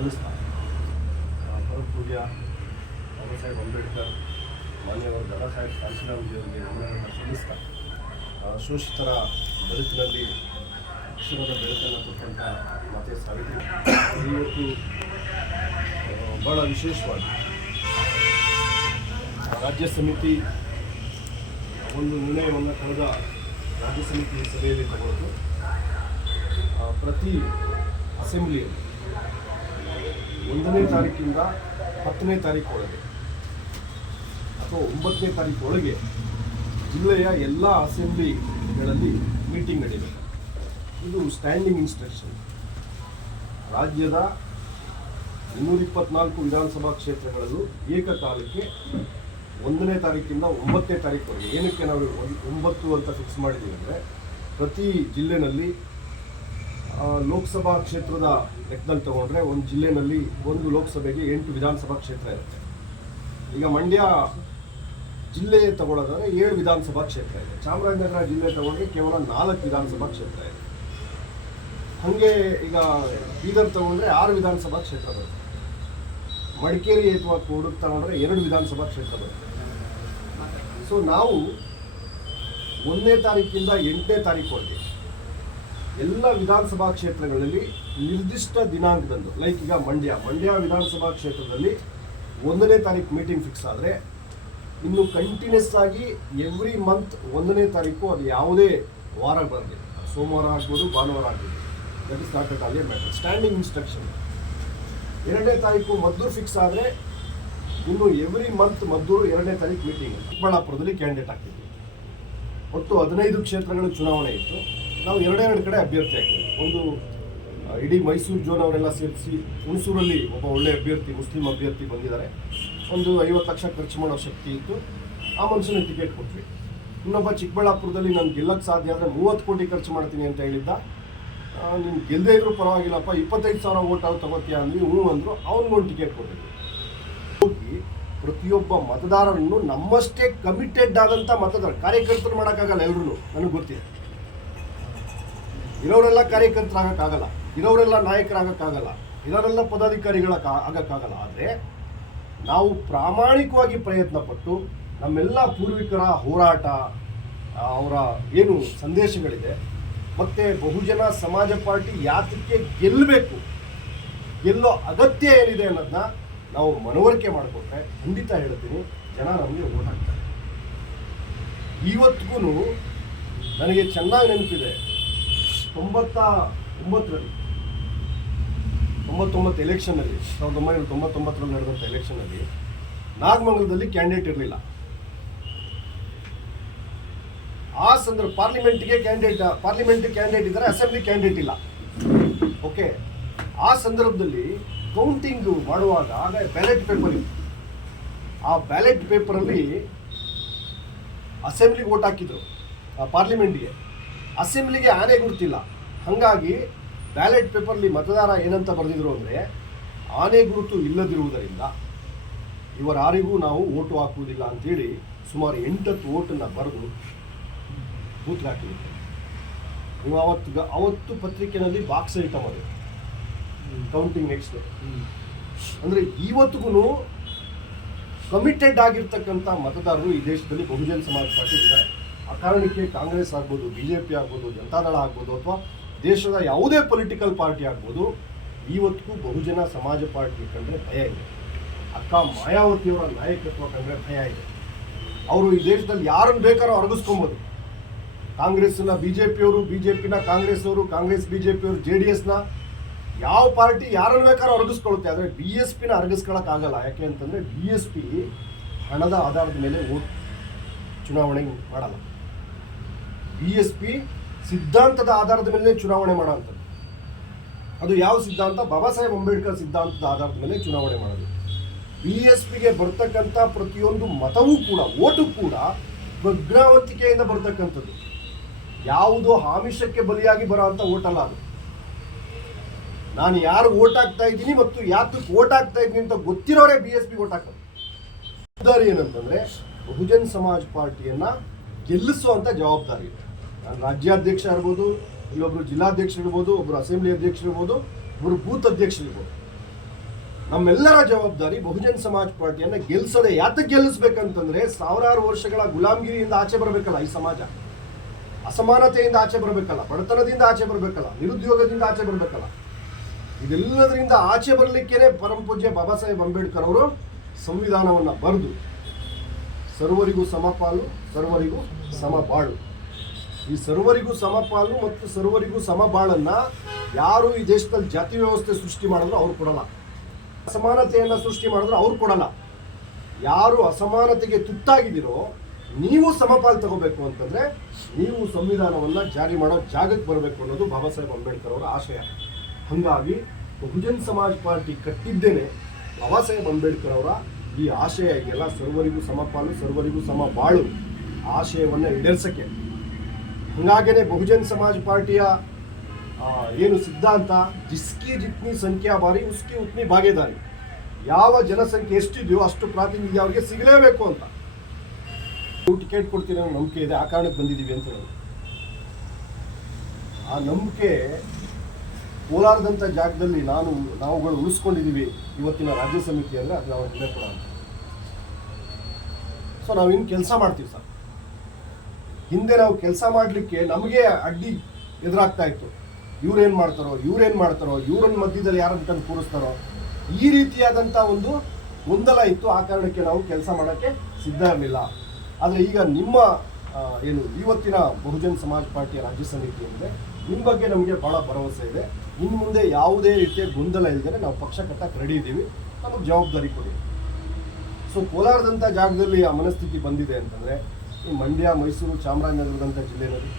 ಸಲ್ಲಿಸ್ತಾ ಭರತ್ ಪೂಜ್ಯ, ಬಾಬಾ ಸಾಹೇಬ್ ಅಂಬೇಡ್ಕರ್, ಮಾನ್ಯವರು ದಾದಾ ಸಾಹೇಬ್ ಕಾಂಶಿರಾಮ್ಜಿಯವರಿಗೆ ನಮನಗಳನ್ನು ಸಲ್ಲಿಸ್ತಾ ಶೋಷಿತರ ಬದುಕಿನಲ್ಲಿ ಅಕ್ಷರದ ಬೆಳಕನ್ನು ಕೊಟ್ಟಂಥ ಮಾತೆ ಸಾವಿತ್ರಿ. ಇವತ್ತು ಬಹಳ ವಿಶೇಷವಾಗಿ ರಾಜ್ಯ ಸಮಿತಿ, ಒಂದು ನಿರ್ಣಯವನ್ನು ಕಳೆದ ರಾಜ್ಯ ಸಮಿತಿ ಸಭೆಯಲ್ಲಿ ತಗೊಂಡು ಪ್ರತಿ ಅಸೆಂಬ್ಲಿಯಲ್ಲಿ ಒಂದನೇ ತಾರೀಕಿಂದ ಹತ್ತನೇ ತಾರೀಕು ಒಳಗೆ ಅಥವಾ ಒಂಬತ್ತನೇ ತಾರೀಕು ಜಿಲ್ಲೆಯ ಎಲ್ಲ ಅಸೆಂಬ್ಲಿಗಳಲ್ಲಿ ಮೀಟಿಂಗ್ ನಡೀಬೇಕು. ಇದು ಸ್ಟ್ಯಾಂಡಿಂಗ್ ಇನ್ಸ್ಟ್ರಕ್ಷನ್ ರಾಜ್ಯದ ಇನ್ನೂರ ಇಪ್ಪತ್ನಾಲ್ಕು ವಿಧಾನಸಭಾ ಕ್ಷೇತ್ರಗಳಲ್ಲೂ ಏಕಕಾಲಕ್ಕೆ ಒಂದನೇ ತಾರೀಕಿಂದ ಒಂಬತ್ತನೇ ತಾರೀಕುವರೆಗೆ ಏನಕ್ಕೆ ನಾವು ಒಂಬತ್ತು ಅಂತ ಫಿಕ್ಸ್ ಮಾಡಿದ್ದೀವಿ ಅಂದರೆ ಪ್ರತಿ ಜಿಲ್ಲೆನಲ್ಲಿ ಲೋಕಸಭಾ ಕ್ಷೇತ್ರದ ಲೆಕ್ಕದಲ್ಲಿ ತಗೊಂಡ್ರೆ ಒಂದು ಜಿಲ್ಲೆನಲ್ಲಿ ಒಂದು ಲೋಕಸಭೆಗೆ ಎಂಟು ವಿಧಾನಸಭಾ ಕ್ಷೇತ್ರ ಇರುತ್ತೆ. ಈಗ ಮಂಡ್ಯ ಜಿಲ್ಲೆ ತಗೊಳ್ಳೋದಾದ್ರೆ ಏಳು ವಿಧಾನಸಭಾ ಕ್ಷೇತ್ರ ಇದೆ. ಚಾಮರಾಜನಗರ ಜಿಲ್ಲೆ ತಗೊಂಡ್ರೆ ಕೇವಲ ನಾಲ್ಕು ವಿಧಾನಸಭಾ ಕ್ಷೇತ್ರ ಇದೆ. ಹಾಗೆ ಈಗ ಬೀದರ್ ತಗೊಂಡ್ರೆ ಆರು ವಿಧಾನಸಭಾ ಕ್ಷೇತ್ರ ಬರುತ್ತೆ. ಮಡಿಕೇರಿ ಅಥವಾ ಕೋಡಕ್ ತಗೊಂಡ್ರೆ ಎರಡು ವಿಧಾನಸಭಾ ಕ್ಷೇತ್ರ ಬರುತ್ತೆ. ಸೊ ನಾವು ಒಂದನೇ ತಾರೀಕಿಂದ ಎಂಟನೇ ತಾರೀಕುವರೆಗೆ ಎಲ್ಲ ವಿಧಾನಸಭಾ ಕ್ಷೇತ್ರಗಳಲ್ಲಿ ನಿರ್ದಿಷ್ಟ ದಿನಾಂಕದಂದು ಲೈಕ್ ಈಗ ಮಂಡ್ಯ ಮಂಡ್ಯ ವಿಧಾನಸಭಾ ಕ್ಷೇತ್ರದಲ್ಲಿ ಒಂದನೇ ತಾರೀಕು ಮೀಟಿಂಗ್ ಫಿಕ್ಸ್ ಆದರೆ ಇನ್ನು ಕಂಟಿನ್ಯೂಸ್ ಆಗಿ ಎವ್ರಿ ಮಂತ್ ಒಂದನೇ ತಾರೀಕು ಅದು ಯಾವುದೇ ವಾರ ಬರಲಿ. ಸೋಮವಾರ ಆಗ್ಬೋದು, ಭಾನುವಾರ ಆಗ್ಬೋದು. That is not at matter standing instruction ಎರಡನೇ ತಾರೀಕು ಮದ್ದೂರು ಫಿಕ್ಸ್ ಆದರೆ ಇನ್ನು ಎವ್ರಿ ಮಂತ್ ಮದ್ದೂರು ಎರಡನೇ ತಾರೀಕು ಮೀಟಿಂಗ್ ಚಿಕ್ಕಬಳ್ಳಾಪುರದಲ್ಲಿ ಕ್ಯಾಂಡಿಡೇಟ್ ಆಗ್ತಿದ್ವಿ ಒಟ್ಟು ಹದಿನೈದು ಕ್ಷೇತ್ರಗಳು ಚುನಾವಣೆ ಇತ್ತು. ನಾವು ಎರಡೆರಡು ಕಡೆ ಅಭ್ಯರ್ಥಿ ಹಾಕಿದ್ವಿ ಒಂದು ಇಡೀ ಮೈಸೂರು ಜೋನ್ ಅವರೆಲ್ಲ ಸೇರಿಸಿ ಹುಣಸೂರಲ್ಲಿ ಒಬ್ಬ ಒಳ್ಳೆ ಅಭ್ಯರ್ಥಿ, ಮುಸ್ಲಿಂ ಅಭ್ಯರ್ಥಿ ಬಂದಿದ್ದಾರೆ. ಒಂದು ಐವತ್ತು ಲಕ್ಷ ಖರ್ಚು ಮಾಡೋ ಶಕ್ತಿ ಇತ್ತು. ಆ ಮನುಷ್ಯನಿಗೆ ಟಿಕೆಟ್ ಕೊಟ್ವಿ. ಇನ್ನೊಬ್ಬ ಚಿಕ್ಕಬಳ್ಳಾಪುರದಲ್ಲಿ ನಾನು ಗೆಲ್ಲಕ್ಕೆ ಸಾಧ್ಯ ಆದರೆ ಮೂವತ್ತು ಕೋಟಿ ಖರ್ಚು ಮಾಡ್ತೀನಿ ಅಂತ ಹೇಳಿದ್ದ. ನೀನು ಗೆಲ್ಲದೇ ಇದ್ರೂ ಪರವಾಗಿಲ್ಲಪ್ಪ, ಇಪ್ಪತ್ತೈದು ಸಾವಿರ ಓಟ್ ಅವ್ರು ತಗೋತೀಯ ಅಂದ್ವಿ. ಹ್ಞೂ ಅಂದರು. ಅವ್ನಿಗೊಂದು ಟಿಕೆಟ್ ಕೊಟ್ಟಿದ್ವಿ. ಹೋಗಿ ಪ್ರತಿಯೊಬ್ಬ ಮತದಾರರನ್ನು ನಮ್ಮಷ್ಟೇ ಕಮಿಟೆಡ್ ಆದಂಥ ಮತದಾರ, ಕಾರ್ಯಕರ್ತರು ಮಾಡೋಕ್ಕಾಗಲ್ಲ ಎಲ್ಲರೂ ನನಗೆ ಗೊತ್ತಿದೆ. ಇರೋರೆಲ್ಲ ಕಾರ್ಯಕರ್ತರಾಗಕ್ಕಾಗಲ್ಲ ಇರೋರೆಲ್ಲ ನಾಯಕರಾಗಕ್ಕಾಗಲ್ಲ, ಇರೋರೆಲ್ಲ ಪದಾಧಿಕಾರಿಗಳ ಆಗಕ್ಕಾಗಲ್ಲ. ಆದರೆ ನಾವು ಪ್ರಾಮಾಣಿಕವಾಗಿ ಪ್ರಯತ್ನ ಪಟ್ಟು ನಮ್ಮೆಲ್ಲ ಪೂರ್ವಿಕರ ಹೋರಾಟ ಅವರ ಏನು ಸಂದೇಶಗಳಿದೆ, ಮತ್ತು ಬಹುಜನ ಸಮಾಜ ಪಾರ್ಟಿ ಯಾತಕ್ಕೆ ಗೆಲ್ಲಬೇಕು, ಗೆಲ್ಲೋ ಅಗತ್ಯ ಏನಿದೆ ಅನ್ನೋದನ್ನ ನಾವು ಮನವರಿಕೆ ಮಾಡಿಕೊಟ್ರೆ ಖಂಡಿತ ಹೇಳ್ತೀನಿ, ಜನ ನಮಗೆ ಓಟ್ ಹಾಕ್ತಾರೆ. ಇವತ್ತಿಗೂ ನನಗೆ ಚೆನ್ನಾಗಿ ನೆನಪಿದೆ. ತೊಂಬತ್ತ ಒಂಬತ್ತರಲ್ಲಿ. ತೊಂಬತ್ತೊಂಬತ್ತು ಎಲೆಕ್ಷನಲ್ಲಿ ಸಾವಿರದ ಒಂಬೈನೂರ ತೊಂಬತ್ತೊಂಬತ್ತರಲ್ಲಿ ನಡೆದಂಥ ಎಲೆಕ್ಷನಲ್ಲಿ ನಾಗಮಂಗಲದಲ್ಲಿ ಕ್ಯಾಂಡಿಡೇಟ್ ಇರಲಿಲ್ಲ. ಆ ಸಂದರ್ಭ ಪಾರ್ಲಿಮೆಂಟ್ಗೆ ಕ್ಯಾಂಡಿಡೇಟ್ ಪಾರ್ಲಿಮೆಂಟ್ ಕ್ಯಾಂಡಿಡೇಟ್ ಇದ್ದಾರೆ ಅಸೆಂಬ್ಲಿ ಕ್ಯಾಂಡಿಡೇಟ್ ಇಲ್ಲ. ಓಕೆ ಆ ಸಂದರ್ಭದಲ್ಲಿ ಕೌಂಟಿಂಗ್ ಮಾಡುವಾಗ ಆಗ ಬ್ಯಾಲೆಟ್ ಪೇಪರ್ ಇತ್ತು. ಆ ಬ್ಯಾಲೆಟ್ ಪೇಪರಲ್ಲಿ ಅಸೆಂಬ್ಲಿಗೆ ವೋಟ್ ಹಾಕಿದ್ರು, ಆ ಪಾರ್ಲಿಮೆಂಟ್ಗೆ ಅಸೆಂಬ್ಲಿಗೆ ಆನೆ ಗುರುತಿಲ್ಲ. ಹಾಗಾಗಿ ಬ್ಯಾಲೆಟ್ ಪೇಪರ್ಲಿ ಮತದಾರ ಏನಂತ ಬರೆದಿದ್ರು ಅಂದರೆ, ಆನೆ ಗುರುತು ಇಲ್ಲದಿರುವುದರಿಂದ ಇವರಾರಿಗೂ ನಾವು ಓಟು ಹಾಕುವುದಿಲ್ಲ ಅಂತೇಳಿ ಸುಮಾರು ಎಂಟತ್ತು ಓಟನ್ನು ಬರೆದು ಬೂತ್ಗೆ ಹಾಕಿರುತ್ತೆ ನೀವು ಅವತ್ತು ಅವತ್ತು ಪತ್ರಿಕೆಯಲ್ಲಿ ಬಾಕ್ಸ್ ಐಟಮ್ ಅದು. ಕೌಂಟಿಂಗ್ ನೆಕ್ಸ್ಟ್ ಅಂದರೆ ಇವತ್ತಿಗೂ ಕಮಿಟೆಡ್ ಆಗಿರ್ತಕ್ಕಂಥ ಮತದಾರರು ಈ ದೇಶದಲ್ಲಿ ಬಹುಜನ ಸಮಾಜ ಪಾರ್ಟಿ ಇದ್ದಾರೆ ಆ ಕಾರಣಕ್ಕೆ ಕಾಂಗ್ರೆಸ್ ಆಗ್ಬೋದು ಬಿ ಜೆ ಪಿ ಆಗ್ಬೋದು, ಜನತಾದಳ ಆಗ್ಬೋದು, ಅಥವಾ ದೇಶದ ಯಾವುದೇ ಪೊಲಿಟಿಕಲ್ ಪಾರ್ಟಿ ಆಗ್ಬೋದು ಇವತ್ತಿಗೂ ಬಹುಜನ ಸಮಾಜ ಪಾರ್ಟಿ ಕಂಡ್ರೆ ಭಯ ಇದೆ. ಅಕ್ಕ ಮಾಯಾವತಿಯವರ ನಾಯಕತ್ವ ಕಂಡ್ರೆ ಭಯ ಇದೆ. ಅವರು ಈ ದೇಶದಲ್ಲಿ ಯಾರನ್ನು ಬೇಕಾದ್ರೂ ಅರಗಿಸ್ಕೊಬೋದು. ಕಾಂಗ್ರೆಸ್ನ ಬಿ ಜೆ ಪಿಯವರು ಬಿ ಜೆ ಪಿನ ಕಾಂಗ್ರೆಸ್ ಅವರು ಕಾಂಗ್ರೆಸ್ ಬಿ ಜೆ ಪಿಯವರು ಜೆ ಡಿ ಎಸ್ನ ಯಾವ ಪಾರ್ಟಿ ಯಾರನ್ನು ಬೇಕಾದ್ರೂ ಅರಗಿಸ್ಕೊಳುತ್ತೆ ಆದರೆ ಬಿ ಎಸ್ ಪಿನ ಅರಗಿಸ್ಕೊಳಕ್ಕಾಗಲ್ಲ. ಯಾಕೆ ಅಂತಂದರೆ ಬಿ ಎಸ್ ಪಿ ಹಣದ ಆಧಾರದ ಮೇಲೆ ಓಟ್ ಚುನಾವಣೆ ಮಾಡಲ್ಲ. ಬಿ ಎಸ್ ಪಿ ಸಿದ್ಧಾಂತದ ಆಧಾರದ ಮೇಲೆ ಚುನಾವಣೆ ಮಾಡೋಂಥದ್ದು. ಅದು ಯಾವ ಸಿದ್ಧಾಂತ? ಬಾಬಾ ಸಾಹೇಬ್ ಅಂಬೇಡ್ಕರ್ ಸಿದ್ಧಾಂತದ ಆಧಾರದ ಮೇಲೆ ಚುನಾವಣೆ ಮಾಡೋದು. ಬಿ ಎಸ್ ಪಿಗೆ ಬರ್ತಕ್ಕಂಥ ಪ್ರತಿಯೊಂದು ಮತವೂ ಕೂಡ, ಓಟು ಕೂಡ ಪ್ರಜ್ಞಾವಂತಿಕೆಯಿಂದ ಬರ್ತಕ್ಕಂಥದ್ದು. ಯಾವುದೋ ಆಮಿಷಕ್ಕೆ ಬಲಿಯಾಗಿ ಬರೋವಂಥ ಓಟಲ್ಲ ಅದು. ನಾನು ಯಾರು ಓಟ್ ಹಾಕ್ತಾ ಇದ್ದೀನಿ ಮತ್ತು ಯಾತಕ್ಕೆ ಓಟ್ ಹಾಕ್ತಾ ಇದ್ದೀನಿ ಅಂತ ಗೊತ್ತಿರೋರೇ ಬಿ ಎಸ್ ಪಿ ಓಟ್ ಹಾಕೋದು ಜವಾಬ್ದಾರಿ ಏನಂತಂದ್ರೆ ಬಹುಜನ್ ಸಮಾಜ್ ಪಾರ್ಟಿಯನ್ನ ಗೆಲ್ಲಿಸುವಂತ ಜವಾಬ್ದಾರಿ ಇದೆ. ರಾಜ್ಯಾಧ್ಯಕ್ಷ ಇರ್ಬೋದು ಇಲ್ಲೊಬ್ರು ಜಿಲ್ಲಾಧ್ಯಕ್ಷ ಇರ್ಬೋದು, ಒಬ್ರು ಅಸೆಂಬ್ಲಿ ಅಧ್ಯಕ್ಷ ಇರ್ಬೋದು, ಒಬ್ರು ಬೂತ್ ಅಧ್ಯಕ್ಷ ಇರ್ಬೋದು. ನಮ್ಮೆಲ್ಲರ ಜವಾಬ್ದಾರಿ ಬಹುಜನ್ ಸಮಾಜ ಪಾರ್ಟಿಯನ್ನ ಗೆಲ್ಲಿಸೋದೇ ಯಾತಕ್ಕೆ ಗೆಲ್ಲಿಸ್ಬೇಕಂತಂದ್ರೆ ಸಾವಿರಾರು ವರ್ಷಗಳ ಗುಲಾಮಗಿರಿಯಿಂದ ಆಚೆ ಬರಬೇಕಲ್ಲ ಈ ಸಮಾಜ. ಅಸಮಾನತೆಯಿಂದ ಆಚೆ ಬರಬೇಕಲ್ಲ, ಬಡತನದಿಂದ ಆಚೆ ಬರಬೇಕಲ್ಲ, ನಿರುದ್ಯೋಗದಿಂದ ಆಚೆ ಬರಬೇಕಲ್ಲ. ಇದೆಲ್ಲದರಿಂದ ಆಚೆ ಬರಲಿಕ್ಕೇನೆ ಪೂಜ್ಯ ಬಾಬಾ ಸಾಹೇಬ್ ಅಂಬೇಡ್ಕರ್ ಅವರು ಸಂವಿಧಾನವನ್ನು ಬರೆದು, ಸರ್ವರಿಗೂ ಸಮಪಾಲು ಸರ್ವರಿಗೂ ಸಮಬಾಳು ಈ ಸರ್ವರಿಗೂ ಸಮಪಾಲು ಮತ್ತು ಸರ್ವರಿಗೂ ಸಮಬಾಳನ್ನ ಯಾರು ಈ ದೇಶದಲ್ಲಿ ಜಾತಿ ವ್ಯವಸ್ಥೆ ಸೃಷ್ಟಿ ಮಾಡಿದ್ರು ಅವ್ರು ಕೊಡಲ್ಲ. ಅಸಮಾನತೆಯನ್ನು ಸೃಷ್ಟಿ ಮಾಡಿದ್ರು ಅವ್ರು ಕೊಡಲ್ಲ. ಯಾರು ಅಸಮಾನತೆಗೆ ತುತ್ತಾಗಿದ್ದೀರೋ ನೀವು ಸಮಪಾಲು ತಗೋಬೇಕು ಅಂತಂದ್ರೆ ನೀವು ಸಂವಿಧಾನವನ್ನ ಜಾರಿ ಮಾಡೋ ಜಾಗಕ್ಕೆ ಬರಬೇಕು ಅನ್ನೋದು ಬಾಬಾ ಸಾಹೇಬ್ ಅಂಬೇಡ್ಕರ್ ಅವರ ಆಶಯ. ಹಾಗಾಗಿ ಬಹುಜನ್ ಸಮಾಜ್ ಪಾರ್ಟಿ ಕಟ್ಟಿದ್ದೇನೆ ಬಾಬಾ ಸಾಹೇಬ್ ಅಂಬೇಡ್ಕರ್ ಅವರ ಈ ಆಶಯ ಇದೆಯಲ್ಲ ಸರ್ವರಿಗೂ ಸಮಪಾಲು ಸರ್ವರಿಗೂ ಸಮ ಬಾಳು. ಆಶಯವನ್ನು ಈಡೇರ್ಸಕ್ಕೆ. ಹಂಗಾಗೇನೆ ಬಹುಜನ್ ಸಮಾಜ್ ಪಾರ್ಟಿಯ ಏನು ಸಿದ್ಧಾಂತ, ಜಿಸ್ಕಿ ಜಿತ್ನಿ ಸಂಖ್ಯಾ ಬಾರಿ ಉಸ್ಕಿ ಉತ್ನಿ ಭಾಗೇದಾರಿ ಯಾವ ಜನಸಂಖ್ಯೆ ಎಷ್ಟಿದೆಯೋ ಅಷ್ಟು ಪ್ರಾತಿನಿಧ್ಯ ಅವರಿಗೆ ಸಿಗಲೇಬೇಕು ಅಂತ. ನೀವು ಟಿಕೆಟ್ ಕೊಡ್ತೀರಿ ನಂಬಿಕೆ ಇದೆ, ಆ ಕಾರಣಕ್ಕೆ ಬಂದಿದ್ದೀವಿ ಅಂತ ಹೇಳೋದು ಆ ನಂಬಿಕೆ ಕೋಲಾರದಂಥ ಜಾಗದಲ್ಲಿ ನಾನು, ನಾವುಗಳು ಉಳಿಸ್ಕೊಂಡಿದ್ದೀವಿ ಇವತ್ತಿನ ರಾಜ್ಯ ಸಮಿತಿ ಅಂದರೆ ಅದು ನಾವು ಹೆಮ್ಮೆ ಕೊಡ ಅಂತ ಸೊ ನಾವಿನ್ನು ಕೆಲಸ ಮಾಡ್ತೀವಿ ಸರ್. ಹಿಂದೆ ನಾವು ಕೆಲಸ ಮಾಡಲಿಕ್ಕೆ ನಮಗೆ ಅಡ್ಡಿ ಎದುರಾಗ್ತಾ ಇತ್ತು. ಇವ್ರೇನು ಮಾಡ್ತಾರೋ ಇವ್ರೇನು ಮಾಡ್ತಾರೋ ಇವ್ರನ್ನ ಮಧ್ಯದಲ್ಲಿ ಯಾರು ತಂದು ಕೂರಿಸ್ತಾರೋ, ಈ ರೀತಿಯಾದಂಥ ಒಂದು ಗೊಂದಲ ಇತ್ತು. ಆ ಕಾರಣಕ್ಕೆ ನಾವು ಕೆಲಸ ಮಾಡೋಕ್ಕೆ ಸಿದ್ಧ ಇರಲಿಲ್ಲ. ಆದರೆ ಈಗ ನಿಮ್ಮ ಏನು ಇವತ್ತಿನ ಬಹುಜನ್ ಸಮಾಜ್ ಪಾರ್ಟಿಯ ರಾಜ್ಯ ಸಮಿತಿ ಅಂದರೆ ನಿಮ್ಮ ಬಗ್ಗೆ ನಮಗೆ ಭಾಳ ಭರವಸೆ ಇದೆ. ಇನ್ನು ಮುಂದೆ ಯಾವುದೇ ರೀತಿಯ ಗೊಂದಲ ಇಲ್ಲದೆ ನಾವು ಪಕ್ಷ ಕಟ್ಟಕ್ಕೆ ರೆಡಿ ಇದ್ದೀವಿ. ನಮಗೆ ಜವಾಬ್ದಾರಿ ಕೊಡಿ. ಸೊ ಕೋಲಾರದಂಥ ಜಾಗದಲ್ಲಿ ಆ ಮನಸ್ಥಿತಿ ಬಂದಿದೆ ಅಂತಂದರೆ ಈ ಮಂಡ್ಯ, ಮೈಸೂರು ಚಾಮರಾಜನಗರದಂಥ ಜಿಲ್ಲೆಯಲ್ಲಿ.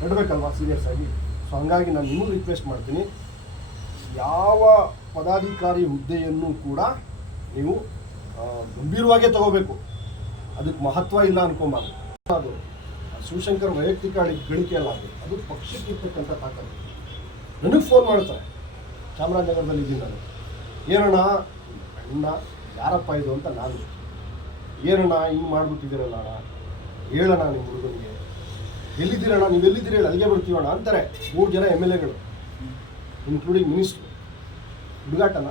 ಹೇಳಬೇಕಲ್ವಾ ಸೀರಿಯಸ್ ಆಗಿ? ಸೊ ಹಂಗಾಗಿ ನಾನು ಇನ್ನೂ ರಿಕ್ವೆಸ್ಟ್ ಮಾಡ್ತೀನಿ. ಯಾವ ಪದಾಧಿಕಾರಿ ಹುದ್ದೆಯನ್ನು ಕೂಡ ನೀವು ಗಂಭೀರವಾಗೇ ತಗೋಬೇಕು. ಅದಕ್ಕೆ ಮಹತ್ವ ಇಲ್ಲ ಅನ್ಕೊಂಬಾರ್ದು. ಅದು ಶಿವಶಂಕರ್ ವೈಯಕ್ತಿಕ ಗಳಿಕೆ ಅಲ್ಲ ಅದು. ಅದು ಪಕ್ಷಕ್ಕೆ ಇರ್ತಕ್ಕಂಥ ತಾಕತ್ತು. ನನಗೆ ಫೋನ್ ಮಾಡ್ತಾರೆ. ಚಾಮರಾಜನಗರದಲ್ಲಿ ಇದ್ದೀನಿ ನಾನು ಏನಣ್ಣ ಅಣ್ಣ, ಯಾರಪ್ಪ ಇದು ಅಂತ ನಾನು. ಏನಣ್ಣ ಹಿಂಗೆ ಮಾಡ್ಬಿಟ್ಟಿದ್ದೀರಲ್ಲ ಅಣ್ಣ? ಹೇಳಣ್ಣ ನಿಮ್ಮ ಹುಡುಗನಿಗೆ. ಎಲ್ಲಿದ್ದೀರಣ್ಣ? ನೀವು ಎಲ್ಲಿದ್ದೀರಿ ಹೇಳಿ ಅಲ್ಲಿಗೆ ಬರ್ತೀವಣ್ಣ ಅಂತಾರೆ ಮೂರು ಜನ ಎಂ ಎಲ್ ಎಗಳು ಇನ್ಕ್ಲೂಡಿಂಗ್ ಮಿನಿಸ್ಟ್ರು ಹುಡುಗಾಟನ.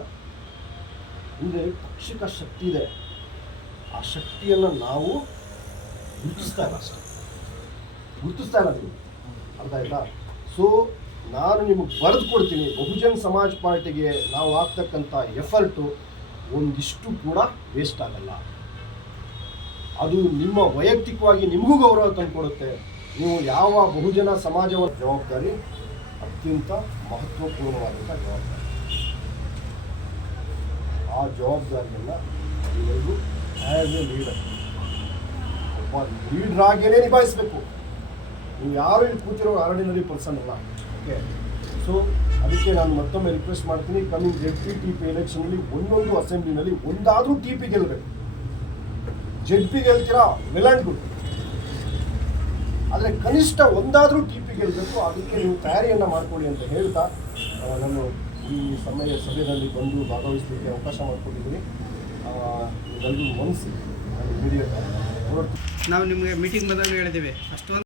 ಅಂದರೆ ಪಕ್ಷಿಕ ಶಕ್ತಿ ಇದೆ. ಆ ಶಕ್ತಿಯನ್ನು ನಾವು ಗುರುತಿಸ್ತಾ ಇಲ್ಲ ಅಷ್ಟೇ. ಗುರುತಿಸ್ತಾ ಇಲ್ಲ ನೀವು ಅರ್ಥ ಆಯ್ತಾ? ಸೊ ನಾನು ನಿಮಗೆ ಬರೆದು ಕೊಡ್ತೀನಿ ಬಹುಜನ್ ಸಮಾಜ್ ಪಾರ್ಟಿಗೆ ನಾವು ಹಾಕ್ತಕ್ಕಂಥ ಎಫರ್ಟು ಒಂದಿಷ್ಟು ಕೂಡ ವೇಸ್ಟ್ ಆಗಲ್ಲ. ಅದು ನಿಮ್ಮ ವೈಯಕ್ತಿಕವಾಗಿ ನಿಮಗೂ ಗೌರವ ತಂದುಕೊಡುತ್ತೆ. ನೀವು ಯಾವ ಬಹುಜನ ಸಮಾಜವ ಜವಾಬ್ದಾರಿ ಅತ್ಯಂತ ಮಹತ್ವಪೂರ್ಣವಾದಂಥ ಜವಾಬ್ದಾರಿ. ಆ ಜವಾಬ್ದಾರಿಯನ್ನು ಎಲ್ಲರಿಗೂ ಆ್ಯಸ್ ಎ ಲೀಡರ್ ಒಬ್ಬ ಲೀಡ್ರ್ ಆಗಿಯೇ ನಿಭಾಯಿಸಬೇಕು. ನೀವು ಯಾರು ಇಲ್ಲಿ ಕೂತಿರೋ ಆರ್ಡಿನರಿ ಪರ್ಸನ್ ಅಲ್ಲ. ಓಕೆ ಸೊ ಅದಕ್ಕೆ ನಾನು ಮತ್ತೊಮ್ಮೆ ರಿಕ್ವೆಸ್ಟ್ ಮಾಡ್ತೀನಿ. ಕಮಿಂಗ್ ಡೆಪ್ಯೂಟಿ ಪಿ ಎಲೆಕ್ಷನಲ್ಲಿ ಒಂದೊಂದು ಅಸೆಂಬ್ಲಿನಲ್ಲಿ ಒಂದಾದರೂ ಟಿ ಪಿ ಗೆಲ್ಲಬೇಕು ಜೆಡ್ ಪಿ ಗೆಲ್ತೀರಾ ಗುಡ್ ಆದರೆ ಕನಿಷ್ಠ ಒಂದಾದರೂ ಟಿ ಪಿ ಗೆಲ್ಲಬೇಕು ಅದಕ್ಕೆ ನೀವು ತಯಾರಿಯನ್ನು ಮಾಡ್ಕೊಳ್ಳಿ ಅಂತ ಹೇಳ್ತಾ ನಾನು ಈ ಸಮಯ ಸಭೆಯಲ್ಲಿ ಬಂದು ಭಾಗವಹಿಸಲಿಕ್ಕೆ ಅವಕಾಶ ಮಾಡಿಕೊಟ್ಟಿದ್ದೀನಿ ಎಲ್ಲರಿಗೂ ಮನಸ್ಸು ನಾವು ನಿಮಗೆ ಮೀಟಿಂಗ್ ಬಂದಾಗ ಹೇಳಿದ್ದೀವಿ. ಅಷ್ಟೊಂದು